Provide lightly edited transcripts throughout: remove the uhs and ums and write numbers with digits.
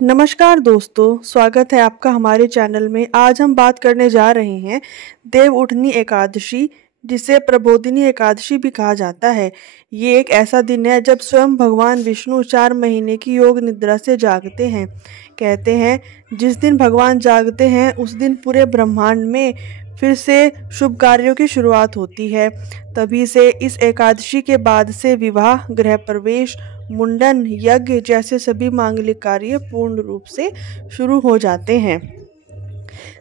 नमस्कार दोस्तों, स्वागत है आपका हमारे चैनल में। आज हम बात करने जा रहे हैं देवउठनी एकादशी, जिसे प्रबोधिनी एकादशी भी कहा जाता है। ये एक ऐसा दिन है जब स्वयं भगवान विष्णु 4 महीने की योग निद्रा से जागते हैं। कहते हैं जिस दिन भगवान जागते हैं उस दिन पूरे ब्रह्मांड में फिर से शुभ कार्यों की शुरुआत होती है। तभी से इस एकादशी के बाद से विवाह, गृह प्रवेश, मुंडन, यज्ञ जैसे सभी मांगलिक कार्य पूर्ण रूप से शुरू हो जाते हैं।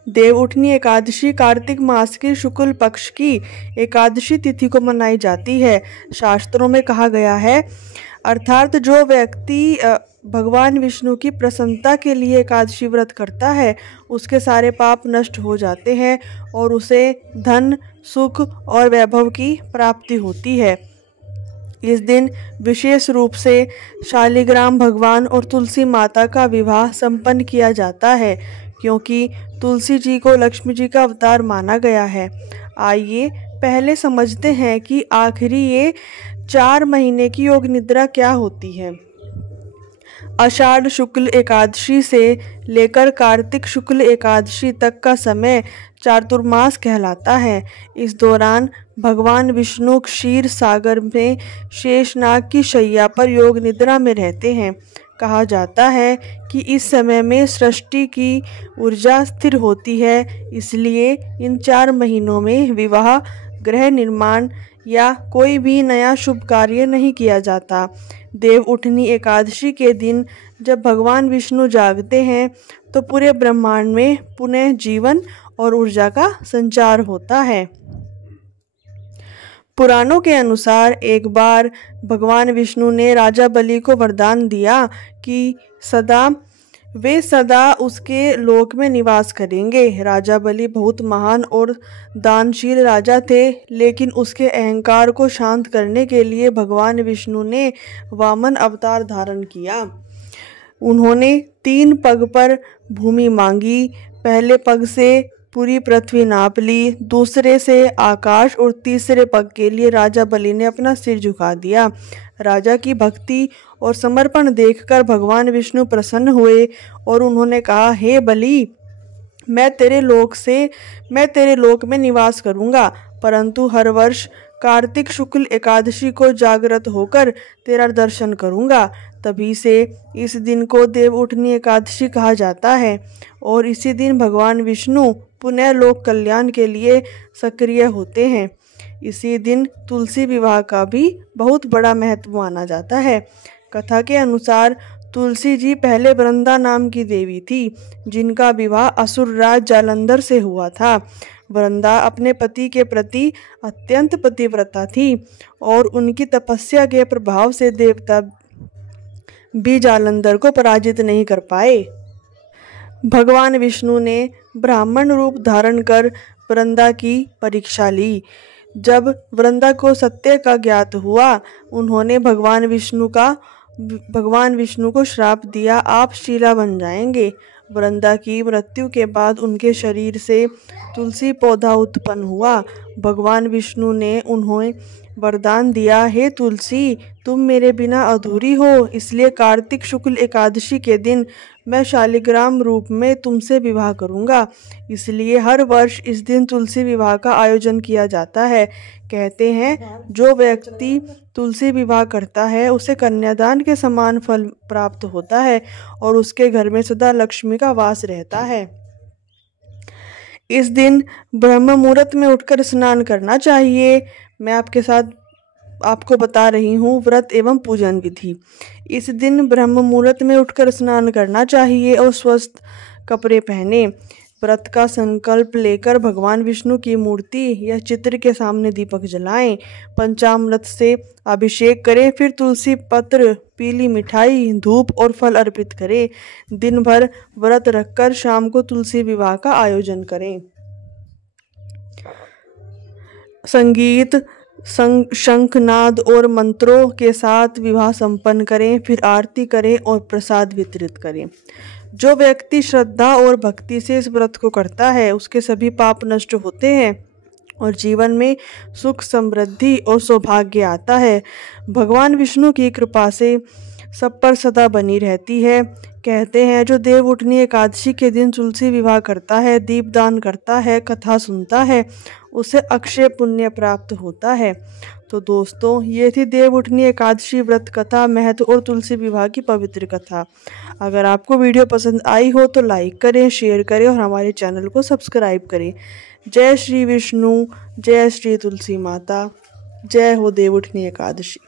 देवउठनी एकादशी कार्तिक मास की शुक्ल पक्ष की एकादशी तिथि को मनाई जाती है। शास्त्रों में कहा गया है, अर्थात जो व्यक्ति भगवान विष्णु की प्रसन्नता के लिए एकादशी व्रत करता है उसके सारे पाप नष्ट हो जाते हैं और उसे धन, सुख और वैभव की प्राप्ति होती है। इस दिन विशेष रूप से शालिग्राम भगवान और तुलसी माता का विवाह संपन्न किया जाता है, क्योंकि तुलसी जी को लक्ष्मी जी का अवतार माना गया है। आइए पहले समझते हैं कि आखिरी ये 4 महीने की योग निद्रा क्या होती है। आषाढ़ शुक्ल एकादशी से लेकर कार्तिक शुक्ल एकादशी तक का समय चातुर्मास कहलाता है। इस दौरान भगवान विष्णु क्षीर सागर में शेषनाग की शैया पर योग निद्रा में रहते हैं। कहा जाता है कि इस समय में सृष्टि की ऊर्जा स्थिर होती है, इसलिए इन 4 महीनों में विवाह, गृह निर्माण या कोई भी नया शुभ कार्य नहीं किया जाता। देवउठनी एकादशी के दिन जब भगवान विष्णु जागते हैं तो पूरे ब्रह्मांड में पुनः जीवन और ऊर्जा का संचार होता है। पुराणों के अनुसार एक बार भगवान विष्णु ने राजा बलि को वरदान दिया कि वे सदा उसके लोक में निवास करेंगे। राजा बलि बहुत महान और दानशील राजा थे, लेकिन उसके अहंकार को शांत करने के लिए भगवान विष्णु ने वामन अवतार धारण किया। उन्होंने 3 पग पर भूमि मांगी। पहले पग से पूरी पृथ्वी नाप ली, दूसरे से आकाश और तीसरे पग के लिए राजा बलि ने अपना सिर झुका दिया। राजा की भक्ति और समर्पण देखकर भगवान विष्णु प्रसन्न हुए और उन्होंने कहा, हे बलि, मैं तेरे लोक में निवास करूंगा, परंतु हर वर्ष कार्तिक शुक्ल एकादशी को जागृत होकर तेरा दर्शन करूंगा। तभी से इस दिन को देवउठनी एकादशी कहा जाता है और इसी दिन भगवान विष्णु पुनः लोक कल्याण के लिए सक्रिय होते हैं। इसी दिन तुलसी विवाह का भी बहुत बड़ा महत्व माना जाता है। कथा के अनुसार तुलसी जी पहले वृंदा नाम की देवी थी, जिनका विवाह असुरराज जालंधर से हुआ था। वृंदा अपने पति के प्रति अत्यंत पतिव्रता थी और उनकी तपस्या के प्रभाव से देवता भी जालंधर को पराजित नहीं कर पाए। भगवान विष्णु ने ब्राह्मण रूप धारण कर वृंदा की परीक्षा ली। जब वृंदा को सत्य का ज्ञात हुआ, उन्होंने भगवान विष्णु को श्राप दिया, आप शीला बन जाएंगे। वृंदा की मृत्यु के बाद उनके शरीर से तुलसी पौधा उत्पन्न हुआ। भगवान विष्णु ने उन्हें वरदान दिया, हे तुलसी, तुम मेरे बिना अधूरी हो, इसलिए कार्तिक शुक्ल एकादशी के दिन मैं शालिग्राम रूप में तुमसे विवाह करूंगा। इसलिए हर वर्ष इस दिन तुलसी विवाह का आयोजन किया जाता है। कहते हैं जो व्यक्ति तुलसी विवाह करता है उसे कन्यादान के समान फल प्राप्त होता है और उसके घर में सदा लक्ष्मी का वास रहता है। इस दिन ब्रह्म मुहूर्त में उठकर स्नान करना चाहिए। मैं आपको बता रही हूँ व्रत एवं पूजन विधि। इस दिन ब्रह्म मुहूर्त में उठकर स्नान करना चाहिए और स्वस्थ कपड़े पहने। व्रत का संकल्प लेकर भगवान विष्णु की मूर्ति या चित्र के सामने दीपक जलाएं। पंचामृत से अभिषेक करें, फिर तुलसी पत्र, पीली मिठाई, धूप और फल अर्पित करें। दिन भर व्रत रखकर शाम को तुलसी विवाह का आयोजन करें। संगीत, शंखनाद और मंत्रों के साथ विवाह संपन्न करें, फिर आरती करें और प्रसाद वितरित करें। जो व्यक्ति श्रद्धा और भक्ति से इस व्रत को करता है उसके सभी पाप नष्ट होते हैं और जीवन में सुख, समृद्धि और सौभाग्य आता है। भगवान विष्णु की कृपा से सब पर सदा बनी रहती है। कहते हैं जो देवउठनी एकादशी के दिन तुलसी विवाह करता है, दीपदान करता है, कथा सुनता है, उसे अक्षय पुण्य प्राप्त होता है। तो दोस्तों, ये थी देवउठनी एकादशी व्रत कथा, महत्व और तुलसी विवाह की पवित्र कथा। अगर आपको वीडियो पसंद आई हो तो लाइक करें, शेयर करें और हमारे चैनल को सब्सक्राइब करें। जय श्री विष्णु, जय श्री तुलसी माता, जय हो देवउठनी एकादशी।